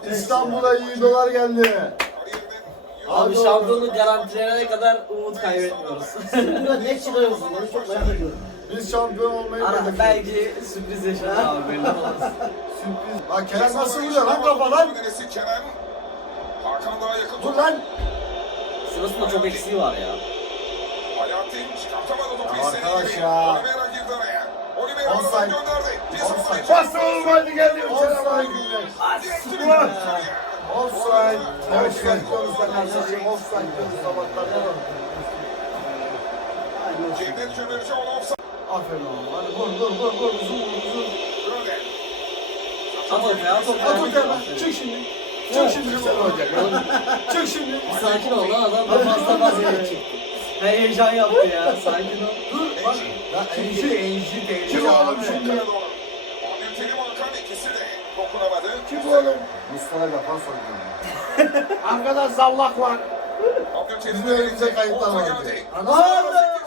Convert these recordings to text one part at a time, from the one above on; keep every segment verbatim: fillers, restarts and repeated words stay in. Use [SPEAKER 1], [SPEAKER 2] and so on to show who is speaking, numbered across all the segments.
[SPEAKER 1] İstanbul'a iyi dolar geldi.
[SPEAKER 2] Abi şampiyonluk garantileyene kadar umut kaybetmiyoruz.
[SPEAKER 3] Burada ne çıkarıyorsun? Yani çok merak ediyorum.
[SPEAKER 1] Biz şampiyon olmayı
[SPEAKER 2] Ara,
[SPEAKER 1] bekliyoruz.
[SPEAKER 2] belki sürpriz yaşanır abi belli olmaz.
[SPEAKER 1] Sürpriz. Lan Kerem nasıl vuruyor lan kafadan?
[SPEAKER 4] Hakan daha yakın.
[SPEAKER 1] Dur lan.
[SPEAKER 2] Sırasında çok eksiği var ya.
[SPEAKER 4] Alaaddin çıkartamadı topu
[SPEAKER 1] Ya
[SPEAKER 4] istediği
[SPEAKER 1] arkadaş
[SPEAKER 4] gibi.
[SPEAKER 1] ya.
[SPEAKER 4] Oliveira girdi araya. Oliveira
[SPEAKER 1] Offside.
[SPEAKER 4] aradan gönderdi.
[SPEAKER 1] Offside.
[SPEAKER 4] Bastı olmaydı geldi.
[SPEAKER 1] Offside.
[SPEAKER 4] Offside.
[SPEAKER 1] Offside. Offside diyoruz da kardeşim. Offside diyoruz sabahlar.
[SPEAKER 4] Cevdet Kömürcüoğlu offside.
[SPEAKER 1] Aferin oğlum. Hadi vur vur vur vur. Uzun vur uzun.
[SPEAKER 4] Röde.
[SPEAKER 2] At ortaya at ortaya.
[SPEAKER 1] At ortaya. Çık şimdi. Çık şimdi. Güzel olacak. Çık şimdi.
[SPEAKER 2] Sakin ol lan adam da fazla vazgeçecek. Ne heyecan yaptı ya sakin ol.
[SPEAKER 1] Dur bak. Ya enji enji değil. Kim oğlum şimdi?
[SPEAKER 4] Abdülkerim Hakan ikisi de dokunamadı.
[SPEAKER 1] Kim oğlum? Mustafa Gaffar soydu.
[SPEAKER 5] Arkada zallak var.
[SPEAKER 4] Abdülkerim
[SPEAKER 1] Bizim önümüze kayıtlar
[SPEAKER 4] orta
[SPEAKER 1] vardı.
[SPEAKER 4] geldi.
[SPEAKER 1] Ana!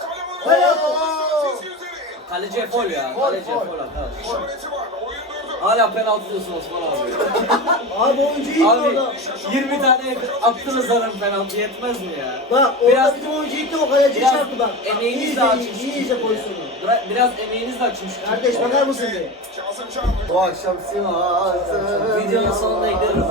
[SPEAKER 4] Kaleci
[SPEAKER 2] Kaleci fol ya.
[SPEAKER 1] Fol,
[SPEAKER 2] Kaleci
[SPEAKER 1] fol.
[SPEAKER 2] fol arkadaş.
[SPEAKER 4] İşareti var. Oyun durdu.
[SPEAKER 2] Hala penaltı diyorsun Osman abi.
[SPEAKER 3] Abi oyuncu iyi
[SPEAKER 2] Abi
[SPEAKER 3] orada.
[SPEAKER 2] yirmi tane attınız zaten penaltı yetmez mi ya?
[SPEAKER 3] Bak orada
[SPEAKER 2] Biraz-
[SPEAKER 3] bizim oyuncu gitti o kaleci
[SPEAKER 2] Biraz
[SPEAKER 3] çarptı bak.
[SPEAKER 2] emeğiniz
[SPEAKER 3] İyi
[SPEAKER 2] de
[SPEAKER 3] de
[SPEAKER 2] açmış.
[SPEAKER 3] iyi iyice pozisyonu.
[SPEAKER 2] Biraz, biraz emeğiniz de açmış.
[SPEAKER 3] Kardeş bakar mısın bir?
[SPEAKER 4] Kazım Çağlar.
[SPEAKER 1] Bu akşam Sivas'ın
[SPEAKER 2] Videonun sonunda ekleriz.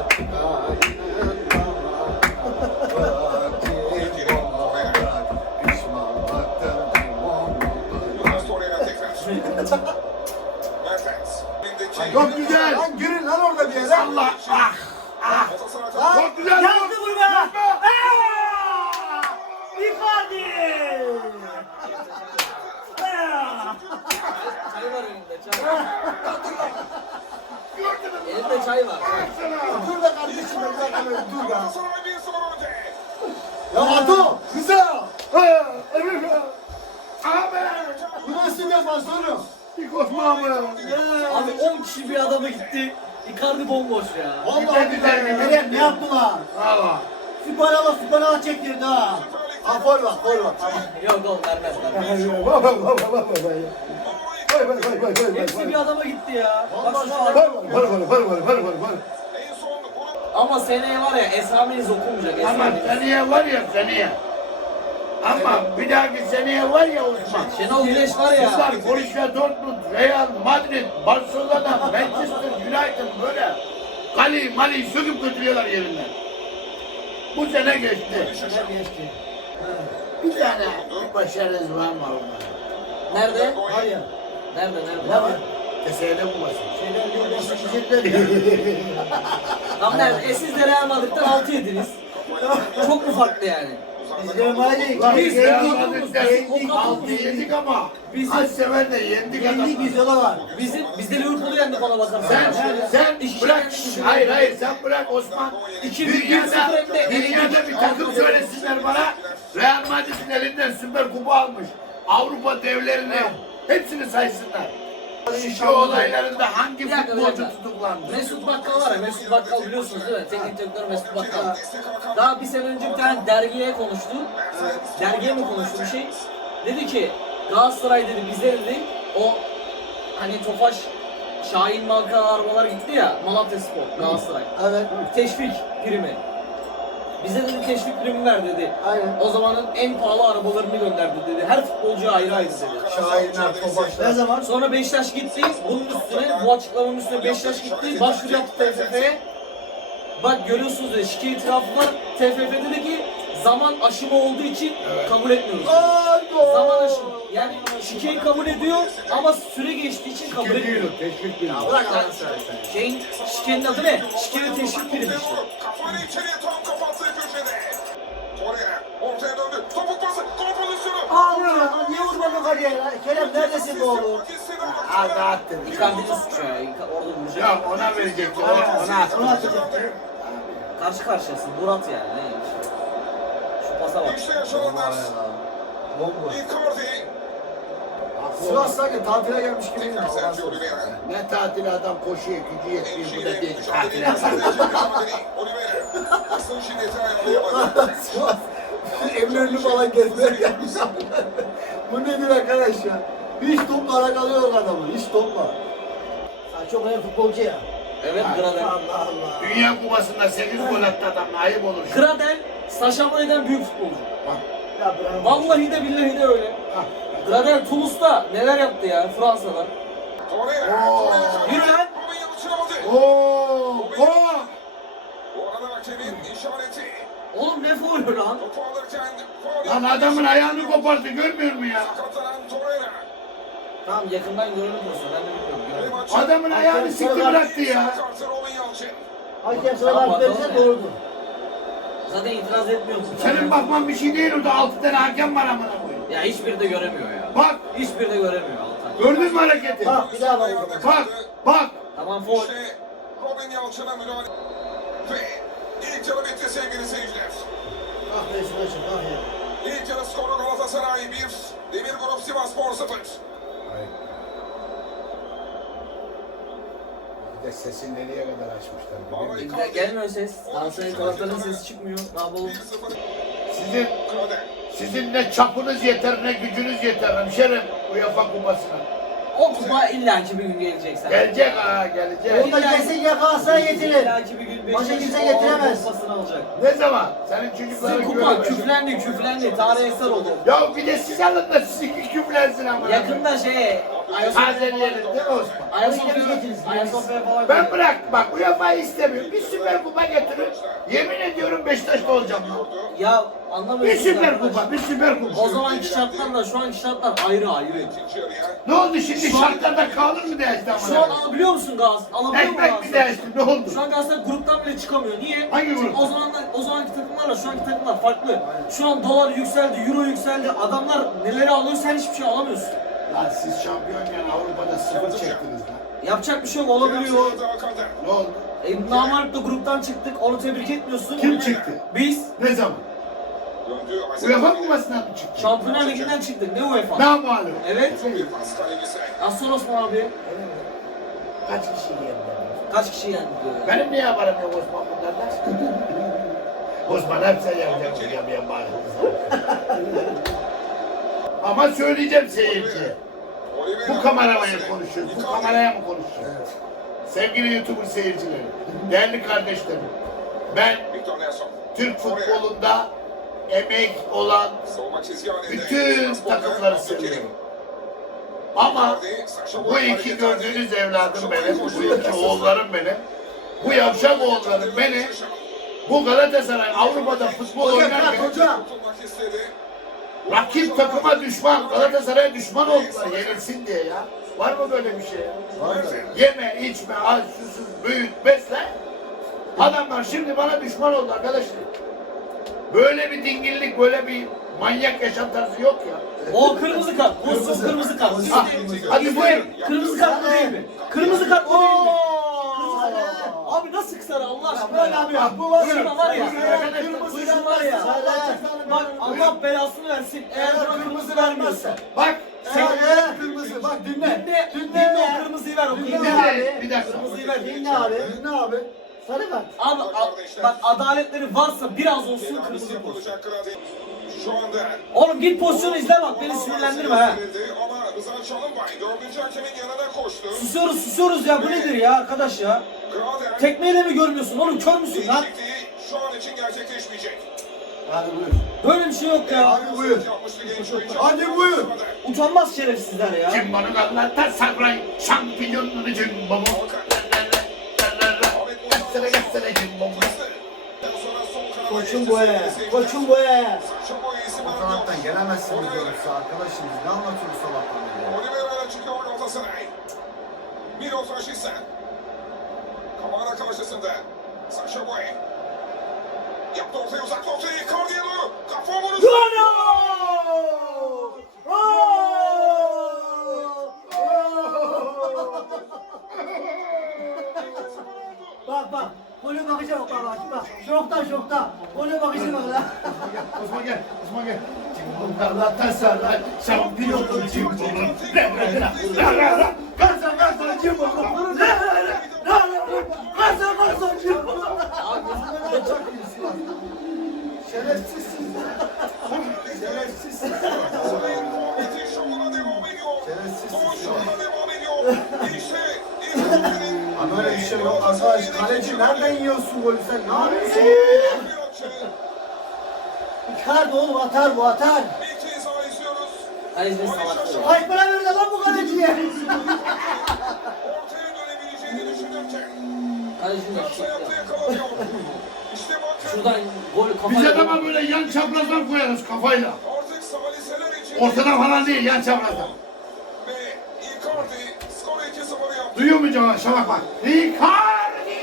[SPEAKER 4] Yunus Torreira tekrar. Mertens. Bindeki-
[SPEAKER 5] Çok güzel.
[SPEAKER 1] Lan girin lan orada bir yere.
[SPEAKER 5] Allah ah.
[SPEAKER 4] Galatasaray tarafı-
[SPEAKER 5] Çok güzel.
[SPEAKER 3] Yazdı bunu be! Icardi!
[SPEAKER 2] Çay var önünde çay. Elinde çay var.
[SPEAKER 1] Dur da kardeşim bir dakika dur ya.
[SPEAKER 4] Galatasaray bir sıfır önde.
[SPEAKER 1] Ya Ato! Kıza!
[SPEAKER 5] Abi.
[SPEAKER 1] Bu nasıl defans oğlum?
[SPEAKER 5] Bir koşma abi.
[SPEAKER 2] Abi on kişi bir adama gitti. Icardi bomboş ya.
[SPEAKER 1] Vallahi
[SPEAKER 5] Güzel, güzel.
[SPEAKER 3] Kerem ne yaptılar?
[SPEAKER 5] Bravo.
[SPEAKER 3] Süperala Süperala çektirdi ha.
[SPEAKER 1] Ha gol var gol var. Tamam.
[SPEAKER 2] Yok gol vermez vermez.
[SPEAKER 5] Vay vay vay vay vay. Vay vay vay vay vay.
[SPEAKER 2] Hepsi bir adama gitti ya. Bak
[SPEAKER 1] Vallahi
[SPEAKER 2] şu
[SPEAKER 1] şu an-
[SPEAKER 2] an-
[SPEAKER 5] Var var var var var var var var.
[SPEAKER 4] En son bunu
[SPEAKER 2] Ama seneye var ya esrameniz okunmayacak.
[SPEAKER 5] Ama
[SPEAKER 2] Esrameniz.
[SPEAKER 5] seneye var ya seneye. Ama bir dahaki seneye var ya Osman.
[SPEAKER 2] Şenol Güneş var ya.
[SPEAKER 5] Kızlar Borussia Dortmund, Real Madrid, Barcelona, Manchester United böyle kaleyi maleyi söküp götürüyorlar yerinden. Bu sene geçti.
[SPEAKER 3] Kerem geçti.
[SPEAKER 5] Bir tane bir başarınız var mı orada?
[SPEAKER 2] Nerede?
[SPEAKER 3] Var ya.
[SPEAKER 2] Nerede nerede?
[SPEAKER 3] Ne var?
[SPEAKER 5] Keseye de bulmasın.
[SPEAKER 3] Şeyler bir boşluk çizildi.
[SPEAKER 2] Tam nerede? E siz de Real Madrid'den altı yediniz. Çok mu farklı yani?
[SPEAKER 3] Biz Real Madrid'i
[SPEAKER 5] Lan
[SPEAKER 3] biz
[SPEAKER 5] biz Real
[SPEAKER 3] yendik.
[SPEAKER 5] Madrid'den
[SPEAKER 3] Yendik.
[SPEAKER 5] altı yedik ama
[SPEAKER 2] Bizim-
[SPEAKER 5] kaç sefer de yendik
[SPEAKER 3] Yendik biz
[SPEAKER 5] adamı.
[SPEAKER 3] yola var.
[SPEAKER 2] Bizim biz de Liverpool'u yendik ona bakarsan.
[SPEAKER 5] Sen, sen
[SPEAKER 2] İki
[SPEAKER 5] bırak,
[SPEAKER 2] yendik bizi.
[SPEAKER 5] hayır hayır sen bırak Osman.
[SPEAKER 2] İki bir bir
[SPEAKER 5] Dünyada,
[SPEAKER 2] sıfır hem de
[SPEAKER 5] dünyada bir takım söylesinler bana. Real Madrid'in elinden Süper Kupa almış. Avrupa devlerini hepsini saysınlar. Şişe olaylarında hangi
[SPEAKER 2] Bir dakika, bir
[SPEAKER 5] futbolcu
[SPEAKER 2] dakika.
[SPEAKER 5] tutuklandı?
[SPEAKER 2] Mesut Bakkal var ya, Mesut Bakkal biliyorsunuz değil mi? Teknik direktör Mesut Bakkal. Daha bir sene önce bir tane dergiye konuştu. Dergiye mi konuştu bir şey? Dedi ki Galatasaray dedi bize dedi o hani Tofaş Şahin markalı arabalar gitti ya Malatya Spor Galatasaray.
[SPEAKER 3] Evet.
[SPEAKER 2] Teşvik primi. Bize dedi teşvik primi ver dedi.
[SPEAKER 3] Aynen.
[SPEAKER 2] O zamanın en pahalı arabalarını gönderdi dedi. Her futbolcuya ayrı ayrı dedi.
[SPEAKER 1] Şahinler,
[SPEAKER 3] Ne
[SPEAKER 1] Tofaşlar.
[SPEAKER 3] zaman?
[SPEAKER 2] Sonra Beşiktaş gitti. Bunun üstüne, bu açıklamanın üstüne Beşiktaş gitti. Başvuru yaptı T F F'ye. Bak görüyorsunuz dedi, şike itirafı var. T F F dedi ki zaman aşımı olduğu için kabul etmiyoruz. dedi. Zaman aşımı. Yani şikeyi kabul ediyor ama süre geçtiği için kabul etmiyor.
[SPEAKER 5] Teşvik değil.
[SPEAKER 1] Bırak lan sen.
[SPEAKER 2] Şeyin, şikenin adı ne? Şike ve teşvik primi işte.
[SPEAKER 4] Kafayla içeriye tam kapattığı köşede. Torreira ortaya döndü. Topuk pası. Gol pozisyonu.
[SPEAKER 3] Ağlıyor ya. Niye vurmadın kariyer ya? Kerem neredesin be oğlum?
[SPEAKER 5] Hadi attın.
[SPEAKER 2] Icardi'nin suçu ya. Ica- Orada vuracak.
[SPEAKER 5] Ya ona verecekti. Ona, ona attın.
[SPEAKER 3] Onu atacaktı.
[SPEAKER 2] Karşı karşıyasın. Murat yani. Ne? Şu pasa bak.
[SPEAKER 4] İşte yaşananlar.
[SPEAKER 1] Bomboş.
[SPEAKER 4] Icardi.
[SPEAKER 1] Sivas sanki tatile gelmiş gibi.
[SPEAKER 4] Tekrar Sergio Oliveira.
[SPEAKER 5] Ne tatili adam koşuyor, gücü yetmiyor. Bu da değil. Tatil
[SPEAKER 4] Mücadele
[SPEAKER 5] yapar.
[SPEAKER 4] Oliveira. Asıl şiddeti ayarlayamadı.
[SPEAKER 1] Sivas. Eminönü falan gezmeye gelmiş. Bu nedir arkadaş ya? Hiç topla alakalı yok adamın. Hiç topla.
[SPEAKER 3] Sen çok önemli futbolcu ya.
[SPEAKER 2] Evet Gradel.
[SPEAKER 3] Allah Allah.
[SPEAKER 5] Dünya Kupası'nda sekiz gol attı adam. Ayıp olur.
[SPEAKER 2] Gradel Sacha Boey'den büyük futbolcu.
[SPEAKER 3] Ya bravo.
[SPEAKER 2] Vallahi de billahi de öyle. Gradel Toulouse'da neler yaptı ya Fransa'da.
[SPEAKER 4] Torreira.
[SPEAKER 5] Oo.
[SPEAKER 2] Yürü lan.
[SPEAKER 4] Robin yanlışını aldı.
[SPEAKER 5] Oo! Oo!
[SPEAKER 4] Bu arada hakemin işareti.
[SPEAKER 2] Oğlum ne faulü lan?
[SPEAKER 4] Topu alırken faul
[SPEAKER 5] Lan
[SPEAKER 4] yaptı.
[SPEAKER 5] adamın ayağını kopardı görmüyor musun ya?
[SPEAKER 4] Sakatlanan Torreira.
[SPEAKER 2] Tamam yakından görünür olsun ben de bilmiyorum.
[SPEAKER 4] Ve
[SPEAKER 2] Görelim.
[SPEAKER 4] maçın
[SPEAKER 5] Adamın ayağını sikti bıraktı ya.
[SPEAKER 4] kartı Robin Yalçın.
[SPEAKER 3] Hakem sana verirse doğrudur.
[SPEAKER 2] Zaten itiraz etmiyorsun.
[SPEAKER 5] Senin bakman bir şey değil orada altı tane hakem var amına koyayım.
[SPEAKER 2] Ya hiçbiri de göremiyor ya.
[SPEAKER 5] Bak
[SPEAKER 2] Hiçbiri de göremiyor Altay.
[SPEAKER 5] gördün mü hareketi?
[SPEAKER 3] Bak bir daha bak. o zaman.
[SPEAKER 5] Bak bak.
[SPEAKER 2] Tamam faul.
[SPEAKER 4] İşte Robin Yalçın'a müdahale. Ve ilk yarı bitti sevgili seyirciler.
[SPEAKER 3] Ah be şuna çık ah ya.
[SPEAKER 4] İlk yarı skoru Galatasaray bir, Demir Grup Sivasspor sıfır.
[SPEAKER 1] Bir de sesini nereye kadar açmışlar. biliyor musun?
[SPEAKER 2] Gel- Gelmiyor ses. Galatasaray'ın taraftarının sesi çıkmıyor. Ne yapalım?
[SPEAKER 4] bir sıfır.
[SPEAKER 5] Sizin
[SPEAKER 4] Krader.
[SPEAKER 5] sizin ne çapınız yeter ne gücünüz yeter hemşerim UEFA kupasına.
[SPEAKER 2] O kupa illaki bir gün gelecek sana.
[SPEAKER 5] Gelecek ha gelecek.
[SPEAKER 3] O da gelsin ya Galatasaray getirir.
[SPEAKER 2] İllaki bir gün
[SPEAKER 3] Başka
[SPEAKER 2] Beşiktaş
[SPEAKER 3] kimse
[SPEAKER 2] o
[SPEAKER 3] getiremez.
[SPEAKER 2] kupasını alacak.
[SPEAKER 5] Ne zaman? Senin çocukların
[SPEAKER 2] Sizin kupa
[SPEAKER 5] göremez.
[SPEAKER 2] küflendi küflendi. Tarih eser oldu.
[SPEAKER 5] Ya bir de siz alın da sizinki küflensin ama.
[SPEAKER 2] Yakında şey
[SPEAKER 5] Tazeleyelim değil mi Osman?
[SPEAKER 2] Ayasofya Ayasofya falan.
[SPEAKER 5] Ben bırak bak UEFA'yı istemiyorum. Bir süper kupa getirin. Yemin ediyorum Beşiktaş'ta olacağım lan.
[SPEAKER 2] Ya
[SPEAKER 5] Bir
[SPEAKER 2] anlamıyorsun.
[SPEAKER 5] süper
[SPEAKER 2] arkadaş.
[SPEAKER 5] kupa, bir süper kupa.
[SPEAKER 2] O zamanki şartlarla şu anki şartlar ayrı ayrı.
[SPEAKER 4] İkinci yarıya.
[SPEAKER 5] Ne oldu şimdi
[SPEAKER 2] Şu an-
[SPEAKER 5] şartlarda kalır mı değişti
[SPEAKER 2] Şu an
[SPEAKER 5] ama?
[SPEAKER 2] alabiliyor musun gaz? Alabiliyor mu
[SPEAKER 5] Ekmek mi
[SPEAKER 2] Galatasaray?
[SPEAKER 5] değişti ne oldu?
[SPEAKER 2] Şu an Galatasaray gruptan bile çıkamıyor. Niye?
[SPEAKER 5] Hangi
[SPEAKER 2] Çünkü
[SPEAKER 5] grup?
[SPEAKER 2] o zamanlar o zamanki takımlarla şu anki takımlar farklı. Şu an dolar yükseldi, euro yükseldi. Adamlar neleri alıyor sen hiçbir şey alamıyorsun.
[SPEAKER 5] Lan siz şampiyonken Avrupa'da sıfır çektiniz lan.
[SPEAKER 2] Yapacak bir şey yok olabiliyor.
[SPEAKER 5] Ne oldu?
[SPEAKER 2] E, Namark'ta gruptan çıktık. Onu tebrik etmiyorsun.
[SPEAKER 5] Kim çıktı?
[SPEAKER 2] Biz
[SPEAKER 5] Ne zaman?
[SPEAKER 4] Döndü.
[SPEAKER 5] UEFA kupasından mı çıktı?
[SPEAKER 2] Şampiyonlar Ligi'nden çıktık. Ne UEFA?
[SPEAKER 5] Ne malum?
[SPEAKER 2] Evet.
[SPEAKER 4] Bir pas kalecisi.
[SPEAKER 2] Az sonra Osman abi.
[SPEAKER 3] Kaç kişi geldi?
[SPEAKER 2] Kaç kişi yendi diyor.
[SPEAKER 5] Benim niye haberim yok Osman bunlardan? Osman hep sen yapacaksın yamayan bari. Ama söyleyeceğim seyirciye. Bu kameraya konuşuyoruz. Bu kameraya mı konuşuyoruz? Sevgili YouTuber seyircileri, değerli kardeşlerim. Ben
[SPEAKER 4] Victor Nelson.
[SPEAKER 5] Türk futbolunda emek olan
[SPEAKER 4] Savunma çizgi halinde.
[SPEAKER 5] bütün
[SPEAKER 4] Sivasspor
[SPEAKER 5] takımları
[SPEAKER 4] Abdülkerim.
[SPEAKER 5] seviyorum. Ama bu iki gördüğünüz evladım benim, bu iki oğullarım benim. Bu yavşak oğullarım beni bu Galatasaray Avrupa'da futbol oynarken
[SPEAKER 3] Hocam.
[SPEAKER 4] Tutmak istedi.
[SPEAKER 5] rakip takıma düşman, Galatasaray'a düşman oldular yenilsin diye ya. Var mı böyle bir şey ya? Yeme, içme, aç, susuz, büyüt, besle. Adamlar şimdi bana düşman oldu arkadaşlar. Böyle bir dingillik, böyle bir manyak yaşam tarzı yok ya.
[SPEAKER 2] O kırmızı kart. O kırmızı kart.
[SPEAKER 5] Ah, hadi buyurun.
[SPEAKER 2] Kırmızı kart mı değil mi? Kırmızı kart mı değil mi?
[SPEAKER 3] Kırmızı
[SPEAKER 2] Abi nasıl sarı Allah aşkına
[SPEAKER 3] Böyle
[SPEAKER 2] ya.
[SPEAKER 3] abi ya. Bu var
[SPEAKER 2] Şuna var ya.
[SPEAKER 3] Kırmızı
[SPEAKER 2] Şuna var ya.
[SPEAKER 3] Sarı.
[SPEAKER 2] Bak Allah belasını versin. Eğer buna kırmızı vermiyorsa.
[SPEAKER 5] Bak,
[SPEAKER 3] Sarı. Kırmızı. Bak dinle.
[SPEAKER 2] Dinle, dinle o kırmızıyı ver. O
[SPEAKER 3] Dinle
[SPEAKER 2] kırmızıyı
[SPEAKER 5] dinle,
[SPEAKER 2] ver.
[SPEAKER 3] abi.
[SPEAKER 5] bir dakika.
[SPEAKER 2] Kırmızıyı ver.
[SPEAKER 3] Dinle abi. Dinle abi. Sarı kart.
[SPEAKER 2] Abi a- bak adaletleri varsa biraz olsun kırmızı koysun.
[SPEAKER 4] Yapılacak Krader. Şu anda
[SPEAKER 2] Oğlum git pozisyonu izle bak beni sinirlendirme ha.
[SPEAKER 4] ama Rıza Çalınbay dördüncü hakemin yanına koştu.
[SPEAKER 2] Susuyoruz susuyoruz ya bu nedir ya arkadaş ya.
[SPEAKER 4] Krader
[SPEAKER 2] Tekmeyle mi görmüyorsun oğlum kör müsün lan?
[SPEAKER 4] değişikliği şu an için gerçekleşmeyecek.
[SPEAKER 3] Hadi buyur.
[SPEAKER 2] Böyle bir şey yok ya.
[SPEAKER 3] Hadi buyur.
[SPEAKER 4] Yapmıştı genç oyuncu.
[SPEAKER 3] Hadi buyur.
[SPEAKER 2] Utanmaz şerefsizler ya.
[SPEAKER 5] Cimbom'un Atlanta Sabray şampiyonluğunu Cimbom'u. Gassere gassere Cimbom'u.
[SPEAKER 3] Koçum bu he. Koçum bu he.
[SPEAKER 1] O kanattan gelemezsiniz yoksa arkadaşım. Ne anlatıyorsunuz sabahtan beri?
[SPEAKER 4] Oliveira'ya çıkıyor Galatasaray. Milos Rashica. Kamara karşısında. Sacha Boey. Yaptı ortaya uzak noktayı. Icardi'ye doğru. Kafa vuruşu.
[SPEAKER 3] Bak bak. Gole bakacağım bak bak bak. Şokta şokta. Gole bakacağım bak lan.
[SPEAKER 5] Osman gel, Osman gel. Cimbom Galatasaray şampiyonluğunu Cimbom'u.
[SPEAKER 3] Kalsa kalsa Cimbom'u. La la la. La la la. Kalsa kalsa Cimbom'u. Çok iyisin. Şerefsizsin. Şerefsizsin.
[SPEAKER 4] Muhammed'in şovuna devam ediyor. Son şovuna devam ediyor. İşte İzmir'in
[SPEAKER 1] Ama öyle bir şey yok arkadaşlar.
[SPEAKER 3] arkadaş kaleci nereden yiyorsun golü sen? Ne yapıyorsun? Icardi oğlum atar bu atar.
[SPEAKER 4] Bir kez daha izliyoruz.
[SPEAKER 2] Kalecinin salaklığı.
[SPEAKER 3] Kaç para verdi lan bu kaleciye?
[SPEAKER 4] Ortaya dönebileceğini düşünürken
[SPEAKER 2] Kalecinin
[SPEAKER 4] Galatasaray
[SPEAKER 2] eşekliği.
[SPEAKER 4] yaptı yakalanıyor. İşte bakın
[SPEAKER 2] Şuradan gol
[SPEAKER 5] Biz
[SPEAKER 2] kafayla.
[SPEAKER 5] adama böyle yan çaprazdan koyarız kafayla.
[SPEAKER 4] artık saliseler için
[SPEAKER 5] Ortadan falan değil, yan çaprazdan.
[SPEAKER 4] ve Icardi skoru iki sıfır yaptı.
[SPEAKER 5] Duyuyor mu Cemal? Şabak bak. Icardi!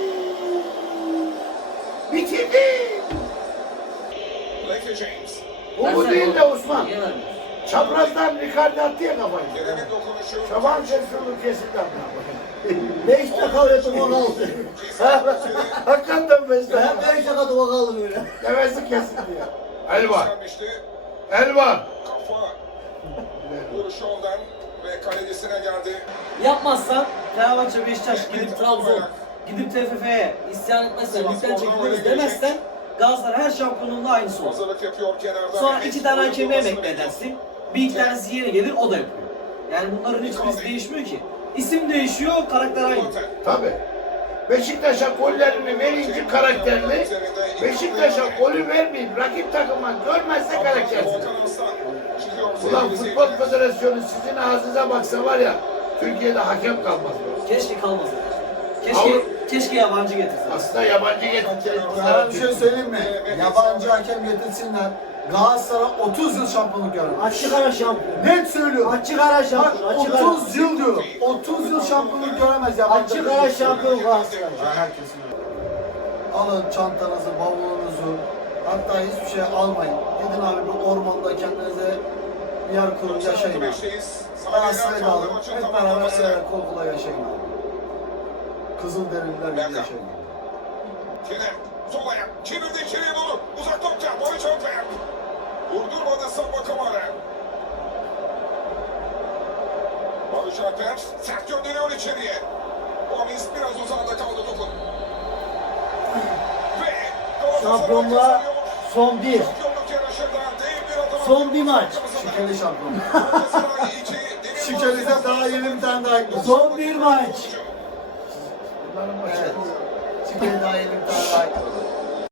[SPEAKER 5] Bitirdi!
[SPEAKER 4] Leke James.
[SPEAKER 5] Bu bu değil de Osman.
[SPEAKER 2] Niye vermiyorsun?
[SPEAKER 5] Çaprazdan Icardi attı ya kafayı.
[SPEAKER 4] Kerem'in dokunuşu.
[SPEAKER 5] Şaban sesini kesildi amına.
[SPEAKER 3] Beş dakika öyle topa kaldı.
[SPEAKER 5] Hakikaten beş
[SPEAKER 3] Ben
[SPEAKER 5] dakika.
[SPEAKER 3] beş dakika topa kaldım öyle.
[SPEAKER 5] Devesi kesildi ya. El var.
[SPEAKER 4] Yükselmişti.
[SPEAKER 5] El var.
[SPEAKER 4] Kafa vuruşu ondan ve kalecisine geldi.
[SPEAKER 2] Yapmazsan Fenerbahçe, Beşiktaş gidip Trabzon, gidip T F F'ye isyan etmezsen, ligden çekiliriz demezsen Galatasaray her şampiyonluğunda aynısı olur.
[SPEAKER 4] Hazırlık yapıyor kenarda.
[SPEAKER 2] Sonra
[SPEAKER 4] Mehmet
[SPEAKER 2] iki tane
[SPEAKER 4] oyuncu
[SPEAKER 2] hakemi
[SPEAKER 4] basını
[SPEAKER 2] emekli
[SPEAKER 4] bekliyor.
[SPEAKER 2] edersin. Bir iki tanesi yeni gelir o da yapıyor. Yani bunların hiçbirisi değişmiyor ki. İsim değişiyor, karakter aynı.
[SPEAKER 5] Tabii. Beşiktaş'a gollerini verince karakterli, Beşiktaş'a golü vermeyip rakip takıma görmezse karaktersiz.
[SPEAKER 4] Volkan Aslan çıkıyor
[SPEAKER 5] Ulan
[SPEAKER 4] sevgili
[SPEAKER 5] Futbol
[SPEAKER 4] seyirciler.
[SPEAKER 5] Federasyonu sizin ağzınıza baksa var ya, Türkiye'de hakem kalmaz.
[SPEAKER 2] Keşke kalmasın. Keşke,
[SPEAKER 5] Avru-
[SPEAKER 2] keşke yabancı getirsin.
[SPEAKER 5] Aslında yabancı getirdi.
[SPEAKER 3] Sana bir şey söyleyeyim mi? Yabancı hakem getirsinler. Galatasaray otuz yıl şampiyonluk görür.
[SPEAKER 6] Açık ara şampiyon.
[SPEAKER 3] Net söylüyorum.
[SPEAKER 6] Açık ara
[SPEAKER 3] Bak
[SPEAKER 6] şampiyon. Açık ara.
[SPEAKER 3] otuz yıl diyorum. otuz yıl şampiyonluk göremez yabancı.
[SPEAKER 6] Açık ara şampiyon Galatasaray.
[SPEAKER 3] Herkesin öyle. Alın çantanızı, bavulunuzu. Hatta hiçbir şey almayın. Gidin abi bir ormanda kendinize bir yer kurun yaşayın. abi. Galatasaray'ı da alın. Hep beraber severek kol kola yaşayın abi. Kızılderililer gibi yaşayın.
[SPEAKER 4] Kerem sol ayak çevirdi içeriye doğru uzak nokta Barış Alper vurdurmadı Samba Kamara. Barış Alper sert gönderiyor içeriye. Gomis biraz uzağında kaldı topun. Ve Galatasaray
[SPEAKER 6] Şampiyonluğa
[SPEAKER 4] kazanıyor.
[SPEAKER 6] son bir.
[SPEAKER 4] Şampiyonluk yarışında dev bir adım
[SPEAKER 6] Son bir maç.
[SPEAKER 3] Şikeli şampiyon.
[SPEAKER 4] Galatasaray içi demir
[SPEAKER 3] Şikeli'de daha yeni bir tane daha ekledim.
[SPEAKER 6] Son bir maç.
[SPEAKER 3] Evet. Şikeli daha yeni bir tane daha ekledim.